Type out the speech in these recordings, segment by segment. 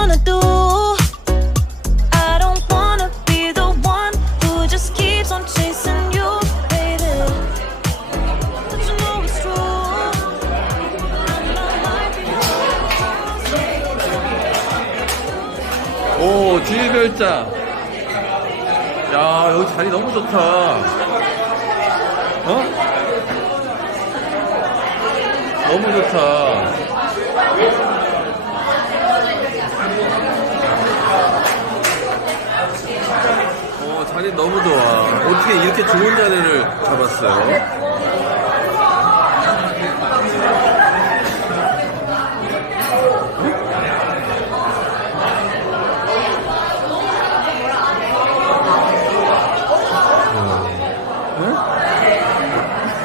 gonna do? 주일별자. 야, 여기 자리 너무 좋다. 어? 너무 좋다. 어, 자리 너무 좋아. 어떻게 이렇게 좋은 자리를 잡았어요?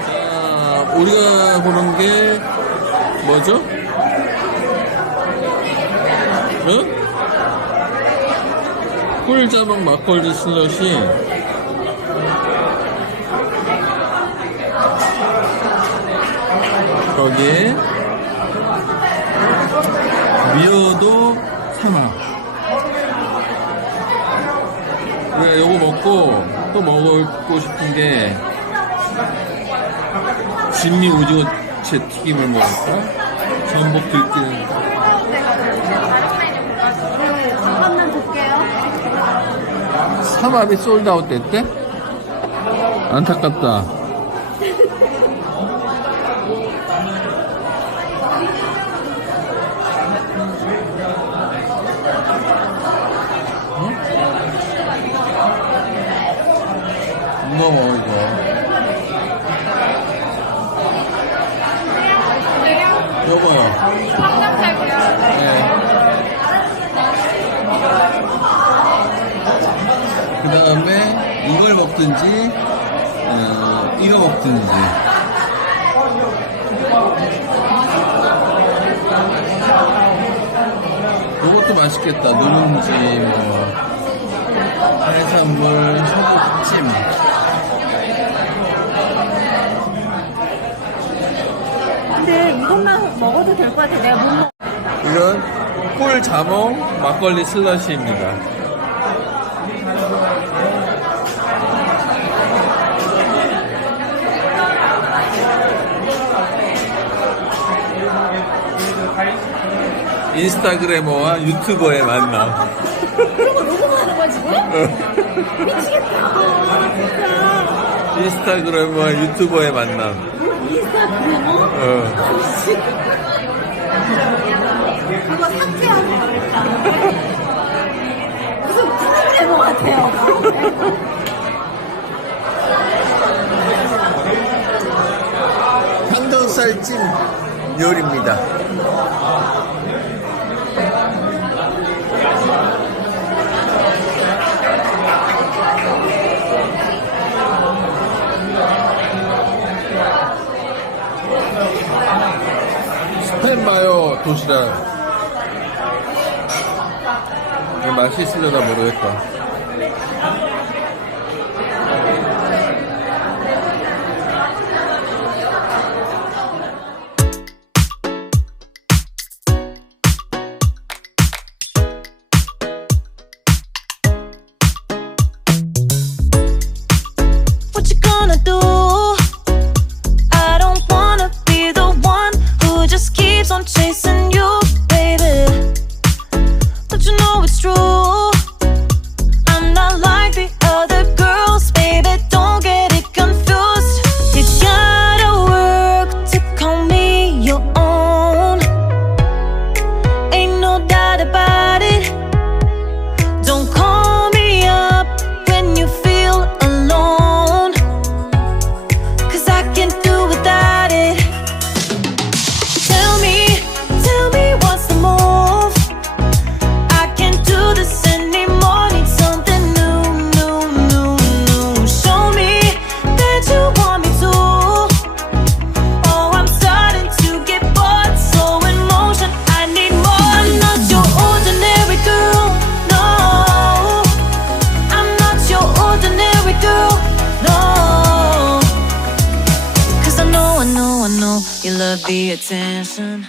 자, 우리가 보는 게 뭐죠? 응? 꿀자먹 막걸리 슬러시. 거기에 미어도 삼합 우리가 요거 먹고 또 먹고 싶은 게 진미 오징어 채 튀김을 먹을까? 전복 들기름 한번 볼게요. 삼합이 솔드아웃 됐대? 안타깝다. 응? 무거워, 이거. 먹어요. 네. 그 다음에 이걸 먹든지 어, 이거 먹든지 이것도 맛있겠다 누룽지 뭐 해산물 소금찜 근데 이것만 먹어도 될 것 같아. 내가 못 먹어. 이건 꿀 자몽 막걸리 슬러시입니다 인스타그래머와 유튜버의 만남 이거 녹음하는 거야, 지금? 미치겠다. 아, 인스타그래머와 유튜버의 만남. 인스타그래머? 어. 씨. 그거 삭제하고 그랬다. 무슨 프로그래머 같아요. 항정살찜 요리입니다. 스팸마요 도시락. 이거 맛있으려나 모르겠다. You love the attention.